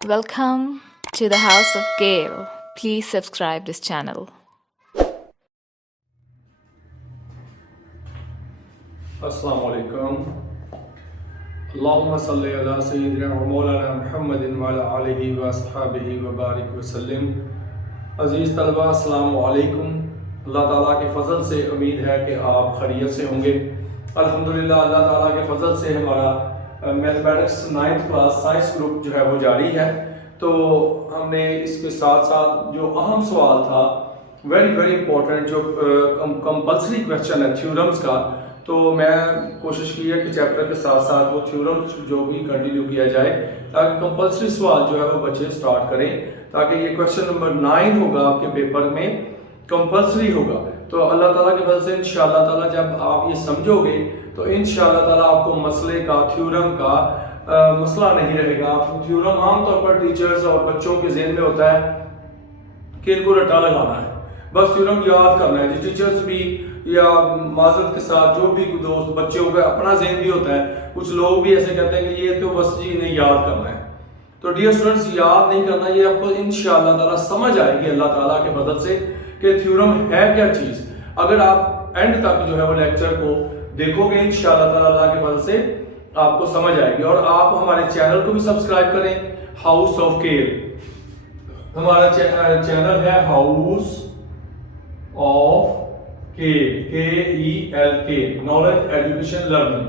Welcome to the House of Gale. Please subscribe this channel. अस्सलाम वालेकुम। अल्लाहुम्मा सल्ली अला सय्यिदिना व मौलाना मुहम्मदिन व अला आलिहि व अस्हाबिहि व बारिक वसल्लम। अज़ीज़ तलबा अस्सलाम वालेकुम। अल्लाह ताला के फ़ज़ल से उम्मीद है कि आप खैरियत से होंगे। अल्हम्दुलिल्लाह अल्लाह ताला के फ़ज़ल से हमारा mathematics 9th class science group जो है वो जारी है। तो हमने इसके साथ साथ जो अहम सवाल था, वेरी वेरी इंपॉर्टेंट, जो कंपल्सरी क्वेश्चन है थ्योरम्स का, तो मैं कोशिश की है कि चैप्टर के साथ साथ वो थ्योरम्स जो भी कंटिन्यू किया जाए, ताकि कंपल्सरी सवाल जो है वो बच्चे स्टार्ट करें, ताकि ये क्वेश्चन नंबर 9 होगा आपके पेपर में, कंपल्सरी होगा। तो अल्लाह ताला के फजल से इंशाअल्लाह ताला जब आप ये समझोगे तो इंशाअल्लाह ताला आपको मसले का, थ्योरम का मसला नहीं रहेगा। थ्योरम आमतौर पर टीचर्स और बच्चों के ज़हन में होता है कि इनको रट्टा लगाना है, बस थ्योरम याद करना है। टीचर्स भी या माजरत के साथ जो भी दोस्त बच्चों का अपना जहन भी होता है, कुछ लोग भी ऐसे कहते हैं कि ये तो बस जी नहीं याद करना है। तो डियर स्टूडेंट्स, याद नहीं करना, ये आपको इंशाअल्लाह ताला समझ आएगी अल्लाह ताला के मदद से कि थ्योरम है क्या चीज़। अगर आप एंड तक जो है वो लेक्चर को देखोगे इंशाअल्लाह ताला अल्लाह के मदद से आपको समझ आएगी। और आप हमारे चैनल को भी सब्सक्राइब करें, हाउस ऑफ केल हमारा चैनल है, house of KELK, knowledge education learning.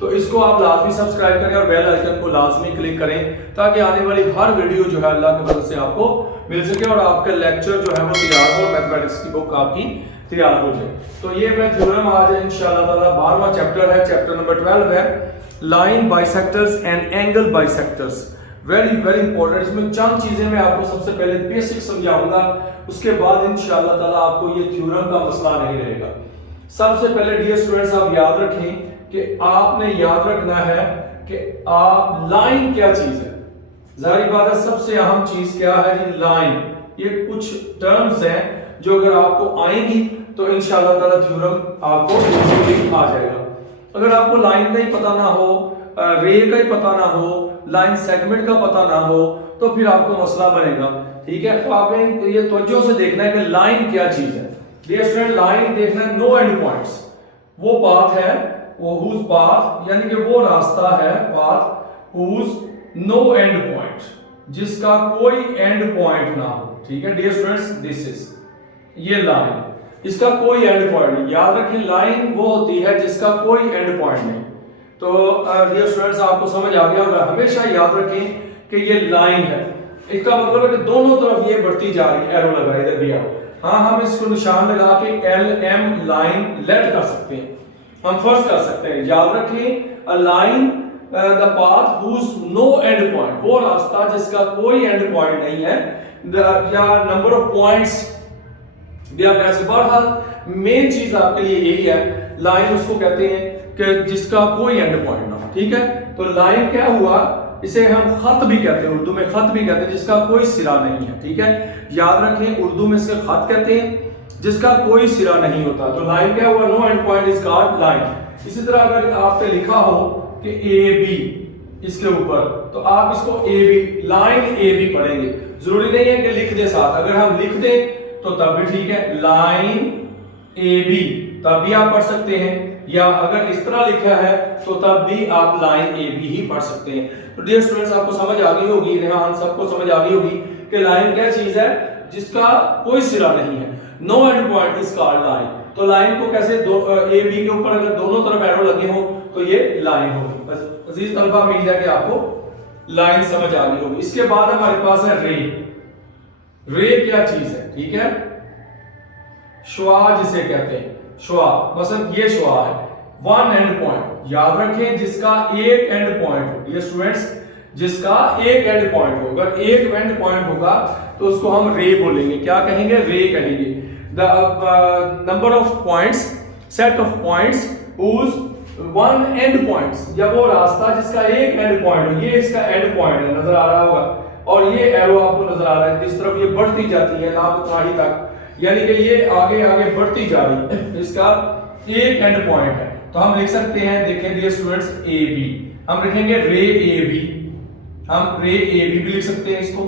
तो इसको आप लाजमी सब्सक्राइब करें और बेल आइकन को लाजमी क्लिक करें, ताकि आने वाली हर वीडियो जो है अल्लाह की मदद से आपको मिल सके और आपका लेक्चर जो है वो तैयार हो, मैथमेटिक्स की बुक आपकी तैयार हो जाए। तो ये मैं थ्योरम आज इंशाअल्लाह ताला 12वां चैप्टर है, चैप्टर नंबर 12 है, line bisectors and angle bisectors. Very very important. इसमें चंद चीजें मैं आपको सबसे पहले बेसिक समझाऊंगा, उसके बाद इंशाअल्लाह ताला आपको ये थ्योरम का मसला नहीं रहेगा। सबसे पहले डियर स्टूडेंट्स, आप याद रखें कि आपने याद रखना है कि आप लाइन क्या चीज है। जाहिर बात है, सबसे अहम चीज क्या है जी, लाइन। ये कुछ टर्म्स हैं जो अगर आपको आएंगी तो इंशाअल्लाह ताला थ्योरम आपको इजीली आ जाएगा। अगर आपको लाइन का ही पता ना हो, रे का ही पता ना हो, लाइन सेगमेंट का पता ना हो, तो फिर आपको मसला बनेगा। ठीक है, तो आपने ये तवज्जो से देखना है कि लाइन क्या चीज है। डियर स्टूडेंट, लाइन देखना है नो एंड पॉइंट्स। वो पाथ है, वो हुज पाथ, यानी कि वो रास्ता है, path whose no end point, जिसका कोई एंड पॉइंट ना हो। ठीक है डियर स्टूडेंट्स, दिस इज ये लाइन, इसका कोई एंड पॉइंट नहीं। याद रखें, लाइन वो होती है जिसका कोई एंड पॉइंट नहीं। तो डियर स्टूडेंट्स, आपको समझ आ गया होगा। हमेशा याद रखें कि ये लाइन है, इसका मतलब है कि दोनों तरफ ये बढ़ती जा रही है। एरो लगा इधर भी आओ, हाँ, हम इसको निशान लगा के LM लाइन लेट कर सकते हैं, हम फर्ज कर सकते हैं। याद रखें, a line the path whose no end point, वो रास्ता जिसका कोई एंड पॉइंट नहीं है, या नंबर ऑफ पॉइंट्स भी आप ऐसे। बहरहाल मेन चीज आपके लिए यही है, लाइन उसको कहते हैं कि जिसका कोई एंड पॉइंट ना हो। ठीक है, तो लाइन क्या हुआ, इसे हम खत भी कहते हैं, उर्दू में खत भी कहते हैं, जिसका कोई सिरा नहीं है। ठीक है, याद रखें, उर्दू में इसके खत कहते हैं जिसका कोई सिरा नहीं होता। तो लाइन क्या हुआ, no end point is called line. इसी तरह अगर आपने लिखा हो कि AB इसके ऊपर, तो आप इसको AB, लाइन AB पढ़ेंगे। जरूरी नहीं है कि लिख दे साथ, अगर हम लिख दें तो तब भी ठीक है, लाइन AB तब भी आप पढ़ सकते हैं, या अगर इस तरह लिखा है तो तब भी आप लाइन AB ही पढ़ सकते हैं। तो डियर स्टूडेंट्स, आपको समझ आ गई होगी, रेहान सबको समझ आ गई होगी कि लाइन क्या चीज है जिसका कोई सिरा नहीं है, no end point is called line. तो लाइन को कैसे, AB के ऊपर अगर दोनों तरफ एरो लगे हो तो ये लाइन होगी। बस अजीज तलबा, उम्मीद है कि आपको लाइन समझ आ गई होगी। इसके बाद हमारे पास है रे। रे क्या चीज है, ठीक है, शुआ जिसे कहते हैं, शुआ। मसलन ये शुआ है, वन एंड पॉइंट। याद रखें, जिसका एक एंड पॉइंट हो। डियर स्टूडेंट्स, जिसका एक एंड पॉइंट हो, अगर एक एंड पॉइंट होगा तो उसको हम रे बोलेंगे। क्या कहेंगे, रे कहेंगे। The number of points, set of points whose one end points, या वो रास्ता जिसका एक एंड पॉइंट हो। ये इसका एंड पॉइंट है, नजर आ रहा होगा, और ये एरो आपको नजर आ रहा है, इस तरफ ये बढ़ती जाती है लाभ उताही तक, यानी कि ये आगे आगे बढ़ती जा रही है, इसका एक एंड पॉइंट है। तो हम लिख सकते हैं, देखें डियर स्टूडेंट्स, AB, हम लिखेंगे रे AB, हम रे ए बी भी लिख सकते हैं इसको,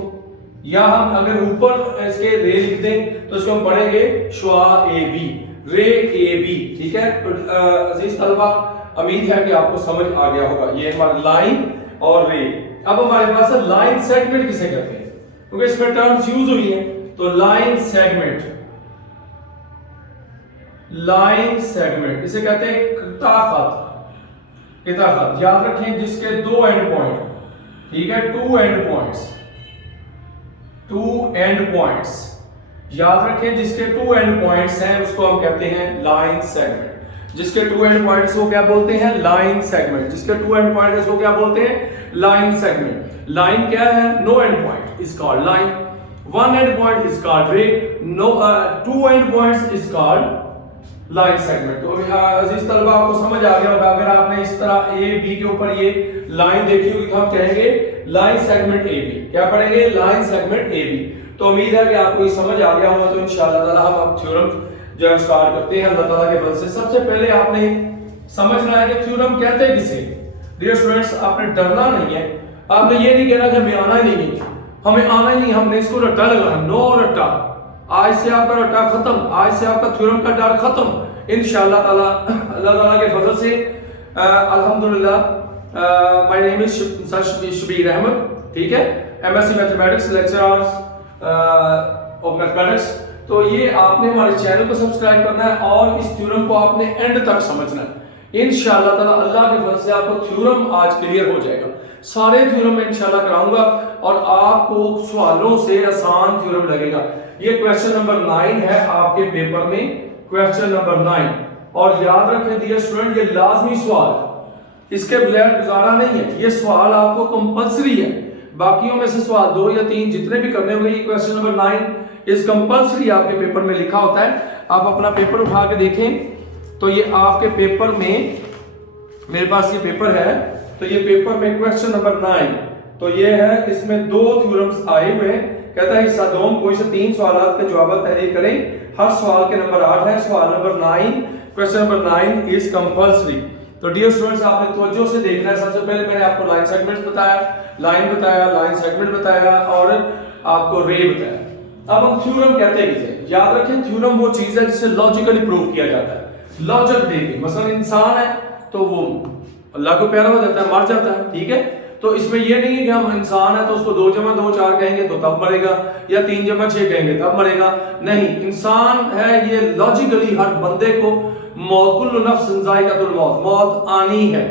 या हम अगर ऊपर इसके रे लिख दें तो इसको हम पढ़ेंगे श्वा ए बी, रे ए बी। ठीक है, तो अजीज तलबा उम्मीद है कि आपको समझ आ गया होगा। ये हमारी लाइन और रे। अब हमारे पास लाइन सेगमेंट किसे कहते हैं, क्योंकि इसमें टर्म्स यूज हुई है। तो लाइन सेगमेंट, लाइन सेगमेंट इसे कहते हैं किता खत, किता खत। याद रखें जिसके दो एंड पॉइंट, ठीक है, two end points, two end points, याद रखें जिसके टू एंड पॉइंट्स हैं उसको हम कहते हैं लाइन सेगमेंट। जिसके टू एंड पॉइंट्स को क्या बोलते हैं, लाइन सेगमेंट। जिसके टू एंड पॉइंट्स को क्या बोलते हैं, लाइन सेगमेंट। लाइन क्या है, no end point is called line, one end point is called ray, no two end points is called line segment. तो अजीज तलबा आपको समझ आ गया होगा। अगर आपने इस तरह ए बी के ऊपर ये लाइन देखी होगी तो हम कहेंगे लाइन सेगमेंट ए बी। क्या पढ़ेंगे, लाइन सेगमेंट ए बी। तो उम्मीद है कि आपको ये समझ आ गया होगा। तो इंशाअल्लाह ताला हम थ्योरम जो है स्टार्ट करते हैं अल्लाह ताला के फजल से। सबसे पहले आपने समझना है कि थ्योरम कहते हैं किसे। डियर स्टूडेंट्स, आपने डरना नहीं है, आपने ये नहीं कहना कि हमें आना ही नहीं है, हमें आना ही नहीं, हमने इसको रट्टा लगाना। नो रट्टा, आज से आपका रट्टा खत्म, आज से आपका थ्योरम का डर खत्म इंशाअल्लाह ताला अल्लाह ताला के फजल से। अल्हम्दुलिल्लाह, my name is sir Shabir Ahmad, ठीक है, MSc mathematics lecturer of mathematics. तो ये आपने हमारे चैनल को सब्सक्राइब करना है और इस थ्योरम को आपने एंड तक समझना है। इंशाअल्लाह ताला अल्लाह के फजल से आपको थ्योरम आज क्लियर हो जाएगा। सारे थ्योरम मैं इंशाअल्लाह कराऊंगा और आपको सवालों से आसान थ्योरम लगेगा। ये क्वेश्चन नंबर 9 है आपके पेपर में, क्वेश्चन नंबर 9। और याद रखें डियर स्टूडेंट, ये लाजमी सवाल, इसके बगैर गुजारा नहीं है। ये सवाल आपको कंपलसरी है। बाकियों में से सवाल 2 या 3 जितने भी करने होंगे, ये क्वेश्चन नंबर 9 इस कंपलसरी आपके पेपर में लिखा होता है। आप अपना पेपर उठा के देखें तो ये आपके पेपर में, मेरे पास ये पेपर है, तो ये पेपर में क्वेश्चन नंबर 9 तो ये है, इसमें 2 थ्योरम्स आए हुए हैं। कहता है हिस्सा 2 कोई से 3 सवाल के जवाब तहरीर करें, हर सवाल के नंबर 8 है। सवाल number 9, question number 9 is compulsory. तो डियर स्टूडेंट्स, आपने तवज्जो से देखना है। सबसे पहले मैंने आपको लाइन सेगमेंट बताया, लाइन बताया, लाइन सेगमेंट बताया और आपको रे बताया। अब हम थ्योरम कहते हैं किसे। याद रखें, थ्योरम वो चीज है जिसे लॉजिकली प्रूव किया जाता है, लॉजिक देके। मसलन इंसान है तो वो अल्लाह को प्यारा हो जाता है, मर जाता है, ठीक है। तो इसमें ये नहीं है कि हम इंसान है तो उसको 2 × 2 4 कहेंगे तो तब मरेगा, या 3 × 6 कहेंगे तब मरेगा। नहीं, इंसान है, ये लॉजिकली हर बंदे को मौत, कुल्लु नफ्सिन ज़ाइक़तुल मौत, मौत आनी है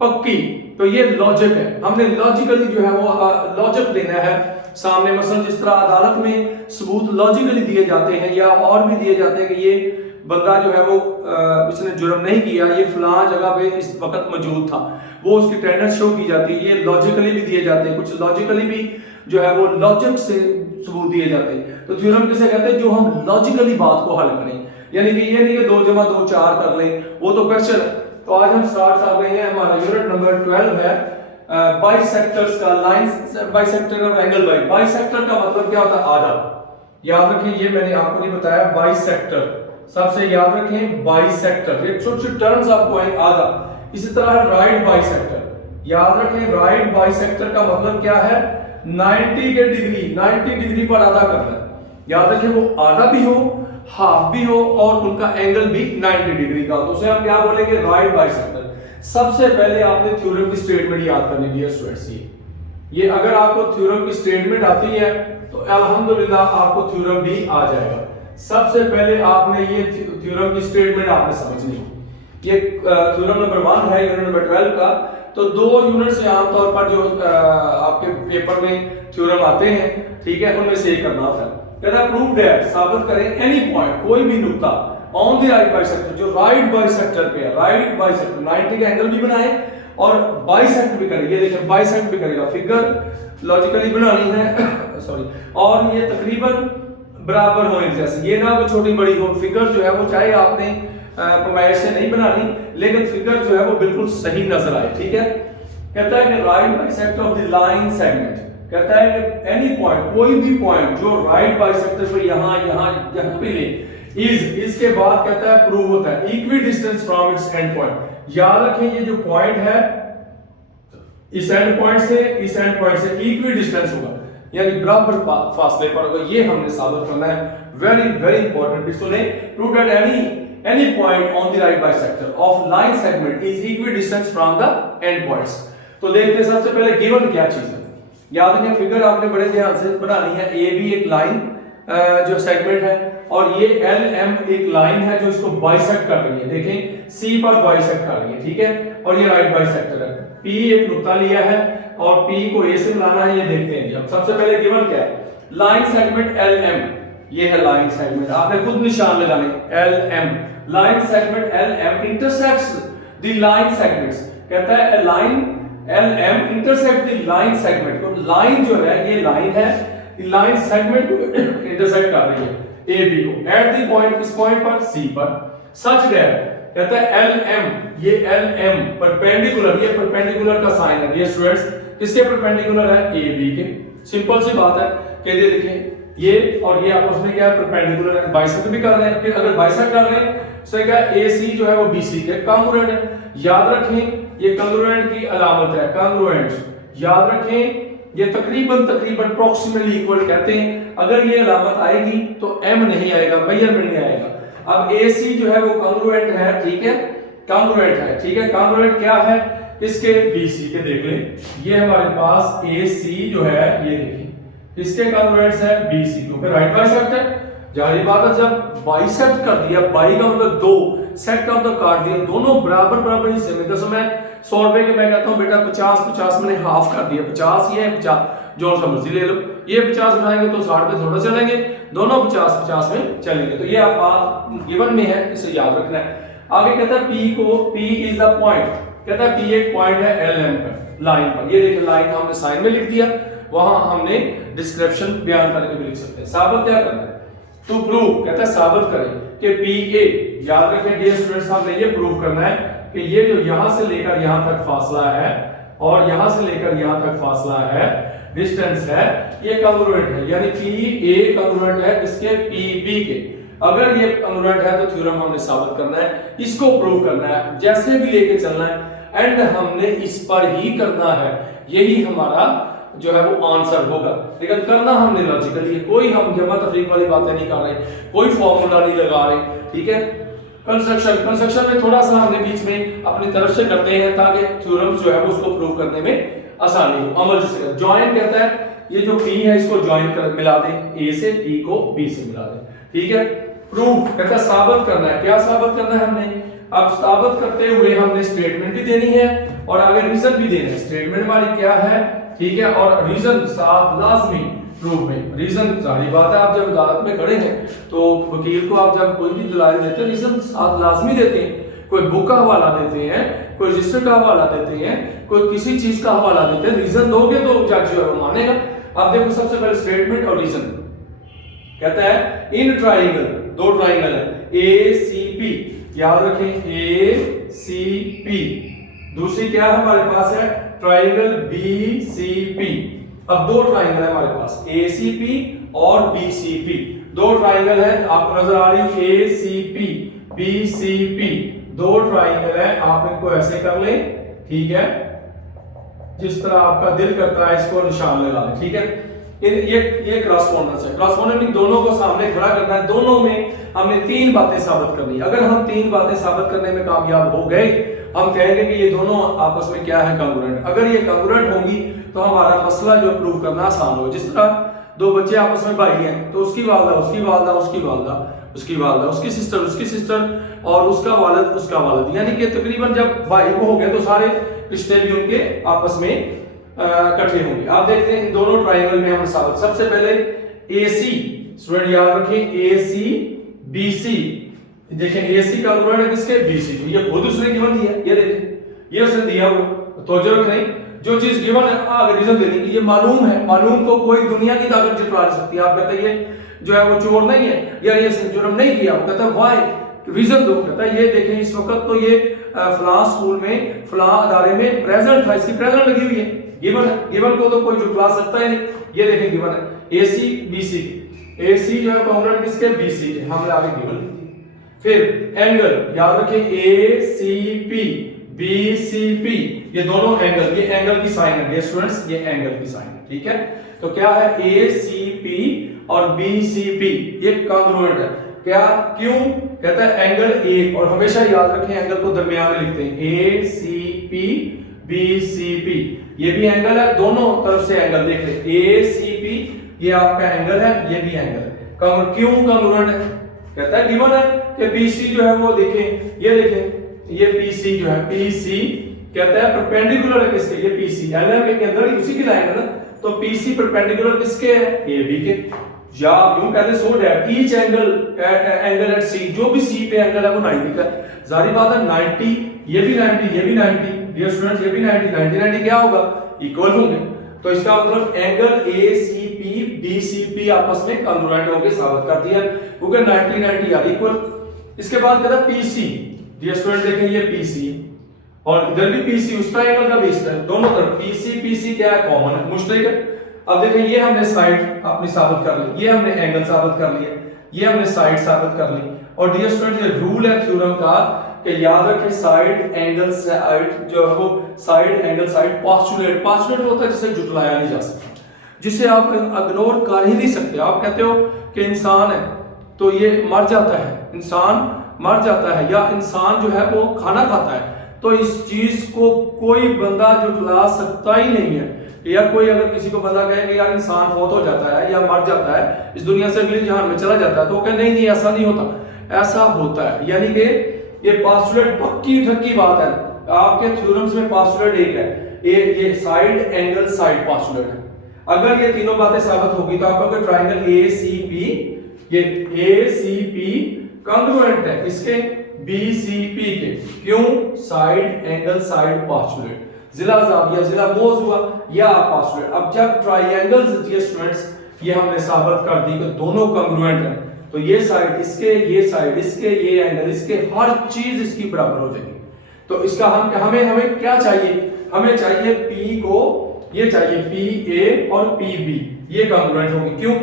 पक्की। तो ये लॉजिक है, हमने लॉजिकली जो है वो लॉजिक देना है सामने। मसलन जिस तरह अदालत में सबूत लॉजिकली दिए जाते हैं या और भी दिए जाते हैं कि ये बंदा जो है वो इसने जुर्म नहीं किया, ये फलां जगह पे इस वक्त मौजूद था, वो उसकी टेंडेंस शो की जाती है। ये लॉजिकली भी दिए जाते हैं, कुछ लॉजिकली भी जो है वो लॉजिक से सबूत दिए जाते हैं। तो थ्योरम किसे कहते हैं, जो हम लॉजिकली बात को हल करें, यानी कि ये नहीं कि 2 × 2 4 कर लें, वो तो क्वेश्चन। तो आज हम स्टार्ट कर रहे हैं, हमारा यूनिट नंबर 12 है बाइसेक्टर्स का, लाइन बाइसेक्टर और एंगल बाई। बाइसेक्टर का मतलब क्या होता है, आधा। याद रखें, ये मैंने आपको नहीं बताया, बाइसेक्टर सबसे याद रखें, बाइसेक्टर, ये छोटे छोटे टर्म्स आपको आएंगे, आधा। इसी तरह है राइट बाइसेक्टर, याद रखें, राइट बाइसेक्टर का मतलब क्या है, 90 के डिग्री, 90 डिग्री पर आधा करना। याद रखें, वो आधा भी हो, हाफ भी हो और उनका एंगल भी 90 डिग्री का हो, तो उसे हम क्या बोलेंगे, राइट बाइसेक्टर। सबसे पहले आपने थ्योरम की स्टेटमेंट याद करनी है स्टूडेंट्स। ये अगर आपको थ्योरम की स्टेटमेंट आती है तो अल्हम्दुलिल्लाह आपको थ्योरम भी आ जाएगा। सबसे पहले आपने ये थ्योरम की स्टेटमेंट आपने समझनी। ये थ्योरम नंबर 1 है यूनिट नंबर 12 का। तो 2 यूनिट से आमतौर पर जो आपके पेपर में थ्योरम आते हैं, ठीक है, उनमें से एक करना होता है। कहता है प्रूव दैट, साबित करें एनी पॉइंट, कोई भी नुक्ता ऑन द राइट बाइसेक्टर, जो राइट बाइसेक्टर पे है, राइट बाइसेक्टर 90 का एंगल भी बनाए और बाइसेक्ट भी करें। ये देखिए बाइसेक्ट भी करेगा, फिगर लॉजिकली बनानी है सॉरी, और ये तकरीबन बराबर होने जैसे, ये ना कोई छोटी बड़ी हो, फिगर जो है वो चाहे आपने पैमाइश से नहीं बनानी, लेकिन फिगर जो है वो बिल्कुल सही नजर आए, ठीक है। कहता है कि right bisector of the line segment, कहता है कि एनी पॉइंट, कोई भी पॉइंट जो राइट बाइसेक्टर पे यहां यहां यहां पे ले, इज, इसके बाद कहता है प्रूव होता है equi distance from its and point. याद रखें, ये जो पॉइंट है इस एंड पॉइंट से इस एंड पॉइंट से इक्वी डिस्टेंस होगा, यानी बराबर फासले पर होगा। ये हमने साबित करना है, वेरी वेरी इंपॉर्टेंट। सुने, prove that any point on the right bisector of line segment is equidistant from the end points। तो देखते हैं सबसे पहले गिवन क्या चीज है। याद रखें, फिगर आपने बड़े ध्यान से बनानी है। ए बी एक लाइन जो सेगमेंट है, और ये एल एम एक लाइन है जो इसको बाइसेक्ट कर रही है। देखें, सी पर बाइसेक्ट कर रही है, ठीक है, और ये राइट बाइसेक्टर है। पी एक नुक्ता लिया है और पी को ए से मिलाना है, ये देखते हैं। अब सबसे पहले गिवन क्या है, लाइन सेगमेंट एल एम, ये है लाइन सेगमेंट, आपने खुद निशान लगाने L M. Line segment L M intersects the line segments, कहता है line L M intersect the line segment को। लाइन जो है ये लाइन है, लाइन सेगमेंट को इंटरसेक्ट कर रही है ए बी को एट द पॉइंट, किस पॉइंट पर, सी पर। सच दैट, कहता है एल एम, ये एल एम परपेंडिकुलर, ये परपेंडिकुलर का साइन है ये स्टूडेंट्स, किसके परपेंडिकुलर है, ए बी के। सिंपल सी बात है, कहते देखें ये और ये आपस में क्या है, परपेंडिकुलर है, बाइसेक्ट भी कर रहे हैं। फिर अगर बाइसेक्ट कर रहे हैं तो क्या ए सी जो है वो बी सी के कांग्रुएंट है। याद रखें, ये कांग्रुएंट की अलामत है, कांग्रुएंट। याद रखें, ये तकरीबन तकरीबन प्रोक्सिमली इक्वल कहते हैं। अगर ये अलामत आएगी तो एम नहीं आएगा, मेजरमेंट नहीं आएगा। अब ए सी जो है वो कांग्रुएंट है, ठीक है, कांग्रुएंट है, ठीक है। कांग्रुएंट क्या है, इसके बी सी के देख लें, ये हमारे पास ए सी जो है ये देखिए इसके कांग्रुएंट्स है बी सी, क्योंकि राइट बाइसेक्ट है। जाहिर बात है, जब बाइसेक्ट कर दिया, बाई का मतलब दो, सेक्ट का मतलब काट दिया, दोनों बराबर बराबर हिस्से में। जैसे मैं 100 रुपए के मैं कहता हूं बेटा 50 मैंने हाफ कर दिया, 50 ये 50, जो सा मर्जी ले लो। ये 50 बनाएंगे तो 60 पे थोड़ा चलेंगे, दोनों 50 में चलेंगे। तो ये आप गिवन में है, इसे याद रखना है। आगे कहता है पी को, पी इज द पॉइंट, कहता है पी एक पॉइंट है एल एम पर, लाइन पर। ये देखिए लाइन हमने साइन में लिख दिया, वहां हमने डिस्क्रिप्शन बयान करके भी लिख सकते हैं। साबित क्या करना है, टू प्रूव, कहता है साबित करें कि पी ए, याद रखें डियर स्टूडेंट्स, हमने ये प्रूव करना है कि ये जो यहां से लेकर यहां तक फासला है और यहां से लेकर यहां तक फासला है, डिस्टेंस है, ये कांग्रुएंट है, यानी पी ए कांग्रुएंट है इसके पी बी के। अगर ये कांग्रुएंट है तो थ्योरम हमने साबित करना है, इसको प्रूव करना है, जैसे भी लेके चलना है, एंड हमने इस पर ही करना है। यही हमारा जो है वो आंसर होगा। लेकिन करना हमने लॉजिकली, कोई हम जमा तफरीक वाली बातें नहीं कर रहे, कोई फॉर्मूला नहीं लगा रहे, ठीक है। कंस्ट्रक्शन में थोड़ा सा हमने बीच में अपनी तरफ से करते हैं ताकि थ्योरम्स जो है वो उसको प्रूव करने में आसानी हो। अमल जिसे जॉइन कहता है, ये जो पी है इसको जॉइन कर मिला दें, ए से पी को बी से मिला दें, ठीक है। प्रूव कहता है साबित करना है, क्या साबित करना है हमने। अब साबित करते हुए हमने स्टेटमेंट भी देनी है और आगे रीजन भी देना है। स्टेटमेंट हमारी क्या है, ठीक है, और रीजन साथ लाजमी प्रूफ में। रीजन सारी बात है, आप जब अदालत में खड़े हैं तो वकील को आप जब कोई भी दलाल देते हैं रीजन साथ लाजमी देते हैं। कोई बुक का हवाला देते हैं, कोई रजिस्टर का हवाला देते हैं, कोई किसी चीज का हवाला देते हैं, रीजन दोगे तो जज जो है वो मानेगा। अब देखो सबसे पहले स्टेटमेंट और रीजन कहता है इन ट्राइंगल, दो ट्राइंगल है ए सी पी, याद रखें ए सी पी। दूसरी क्या हमारे पास है, ट्राइंगल बी सी पी। अब दो ट्राइंगल है हमारे पास ए सी पी और बी सी पी, दो ट्राइंगल है, आपको नजर आ रही है A C P B C P, दो ट्राइंगल है। आप इनको ऐसे कर लें, ठीक है, जिस तरह आपका दिल करता है इसको निशान लगा लें, ठीक है। ये क्रॉसपोंडेंस है, क्रॉसपोंडेंस दोनों को सामने खड़ा करना है, दोनों में हमने तीन बातें साबित करनी है। अगर हम तीन बातें साबित करने में कामयाब हो गए, हम कहेंगे कि ये दोनों आपस में क्या है, कांग्रुएंट। अगर ये कांग्रुएंट होंगी तो हमारा मसला जो प्रूव करना आसान हो। जिस तरह दो बच्चे आपस में भाई हैं तो उसकी वालदा उसकी वालदा उसकी वालदा उसकी वालदा उसकी सिस्टर और उसका वालिद उसका वालिद, यानी कि तकरीबन जब भाई को हो गए तो सारे रिश्ते भी उनके आपस में इकट्ठे होंगे। आप देखते हैं इन दोनों ट्राइंगल में हम साबित, सबसे पहले AC, स्टूडेंट याद रखें AC BC, देखें AC का कांग्रुएंट है किसके, BC, तो ये खुद उसने गिवन दिया, ये देखें ये उसने दिया हुआ। तो जो रखें जो चीज गिवन है आगे रीजन देने की, ये मालूम है, मालूम को कोई दुनिया की ताकत जितवा नहीं सकती। आप कहते हैं जो है वो चोर नहीं है या ये जुर्म नहीं किया, वो कहता है व्हाई, रीजन दो। कहता है ये देखें इस वक्त तो ये फलां स्कूल में फलां अदारे में प्रेजेंट था, इसकी प्रेजेंट लगी हुई है, गिवन है, गिवन को तो कोई जुटला सकता ही नहीं। ये देखें गिवन है AC BC, AC जो है कांग्रुएंट किसके, BC के, हमने आगे गिवन लिख दी। फिर एंगल याद रखें ACP BCP, ये दोनों एंगल, ये एंगल की साइन है स्टूडेंट्स, ये एंगल की साइन है, ठीक है। तो क्या है ACP और BCP, ये कॉन्ग्रुएंट है। क्या, क्यों? कहता है एंगल A, और हमेशा याद रखें एंगल को दरमियान में लिखते हैं, ACP BCP, ये भी एंगल है, दोनों तरफ से एंगल देख ले, ACP ये आपका एंगल है, ये भी एंगल है। क्यों कॉन्ग्रुएंट है? कहता है गिवन है कि BC जो है वो देखें, ये देखें, ये PC जो है, PC कहता है परपेंडिकुलर है किसके, ये PC LM के अंदर उसी की लाइन है ना, तो PC परपेंडिकुलर किसके है, AB के। या यूं कहते so that each angle at C, जो भी C पे एंगल है वो 90 का। जारी बात है 90, ये भी 90, ये भी 90, डियर स्टूडेंट्स, ये भी 90, 90 क्या होगा, इक्वल होंगे। तो इसका मतलब एंगल ACP BCP आपस में कॉन्ग्रुएंट होंगे, साबित कर दिया, क्योंकि 90 90 आर इक्वल। इसके बाद कहता है PC, डियर स्टूडेंट देखें ये PC और इधर भी PC, उस ट्रायंगल का बेस है, दोनों तरफ PC क्या है, कॉमन है, मुश्तरक है। अब देखें ये हमने साइड अपनी साबित कर ली, ये हमने एंगल साबित कर लिया, ये हमने साइड साबित कर ली। और डियर स्टूडेंट ये रूल है थ्योरम का कि याद रखें साइड एंगल साइड जो है वो साइड एंगल साइड पोस्टुलेट होता है जिसे जुटलाया नहीं जा सकता, जिसे आप इग्नोर कर ही नहीं सकते। आप कहते हो कि इंसान है तो ये मर जाता है, इंसान मर जाता है, या इंसान जो है वो खाना खाता है, तो इस चीज को कोई बंदा जुटला सकता ही नहीं है। या कोई अगर किसी को बंदा कहे कि यार इंसान फौत हो जाता है या मर जाता है, इस दुनिया से अगली जहान में चला जाता है, तो कहे नहीं ऐसा नहीं होता, ऐसा होता है। यानी कि ये पोस्टुलेट पक्की ठक्की बात है, आपके थ्योरम्स में पोस्टुलेट एक है, ये साइड एंगल साइड पोस्टुलेट है। अगर ये तीनों बातें साबित होगी तो आपका ट्रायंगल ACP, ये ACP कॉन्ग्रुएंट है इसके BCP के। क्यों? साइड एंगल साइड पोस्टुलेट, जिला जाविया जिला बोझ हुआ या पोस्टुलेट। अब जब ट्रायंगल्स दिए स्टूडेंट्स, ये हमने साबित कर दी कि दोनों कॉन्ग्रुएंट हैं, तो ये साइड इसके, ये साइड इसके, ये एंगल इसके, हर चीज इसकी बराबर हो जाएगी। तो इसका हमें क्या चाहिए, हमें चाहिए P को, ये चाहिए PA और PB, ये कॉन्ग्रुएंट होगी। क्यों?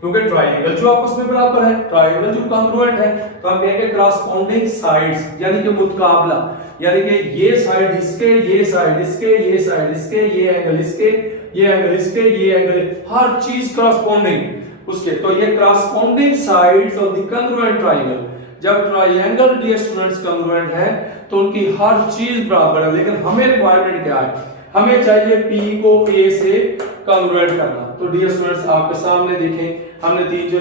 क्योंकि ट्रायंगल जो आपस में बराबर है, ट्रायंगल जो कॉन्ग्रुएंट है, तो हम कहेंगे करस्पॉन्डिंग साइड्स, यानी कि मुतकाबला, यानी कि ये साइड इसके, ये साइड इसके, ये साइड इसके, ये एंगल इसके, ये एंगल इसके, ये एंगल, हर चीज करस्पॉन्डिंग उसके। तो ये corresponding sides of the congruent triangle. जब ट्रायंगल डियर स्टूडेंट्स कॉन्ग्रुएंट है तो उनकी हर चीज बराबर है, लेकिन हमें रिक्वायरमेंट क्या है, हमें चाहिए P को A से कॉन्ग्रुएंट करना। तो डियर स्टूडेंट्स आपके सामने देखें, हमने तीन जो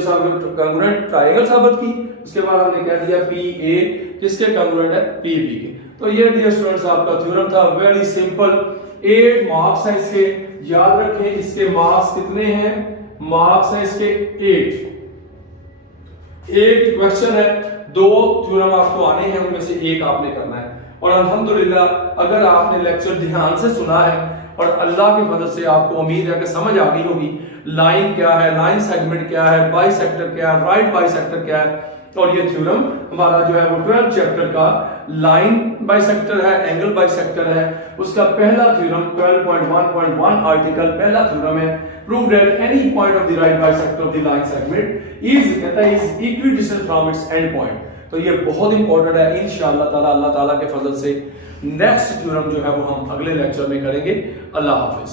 कॉन्ग्रुएंट ट्रायंगल साबित की, उसके बाद हमने कह दिया PA किसके कॉन्ग्रुएंट है, PB के। तो ये डियर स्टूडेंट्स आपका थ्योरम था, वेरी सिंपल। 8 मार्क्स हैं इसके, याद रखें इसके मार्क्स कितने हैं, मार्क्स हैं इसके 8। एक क्वेश्चन है, 2 थ्योरम आपको आने हैं, उनमें से एक आपने करना है। और अल्हम्दुलिल्लाह अगर आपने लेक्चर ध्यान से सुना है और अल्लाह की मदद से आपको उम्मीद है कि समझ आ गई होगी लाइन क्या है, लाइन सेगमेंट क्या है, बाइसेक्टर क्या है, राइट बाइसेक्टर क्या है। और ये थ्योरम हमारा जो है वो 12 चैप्टर का लाइन बाइसेक्टर है, एंगल बाइसेक्टर है, उसका पहला थ्योरम 12.1.1 आर्टिकल पहला थ्योरम है, prove that any point of the right bisector of the line segment is कहता है is equidistant from its and point. तो ये बहुत इंपॉर्टेंट है, इंशाअल्लाह ताला अल्लाह ताला के फजल से नेक्स्ट थ्योरम जो है वो हम अगले लेक्चर में करेंगे। अल्लाह हाफिज।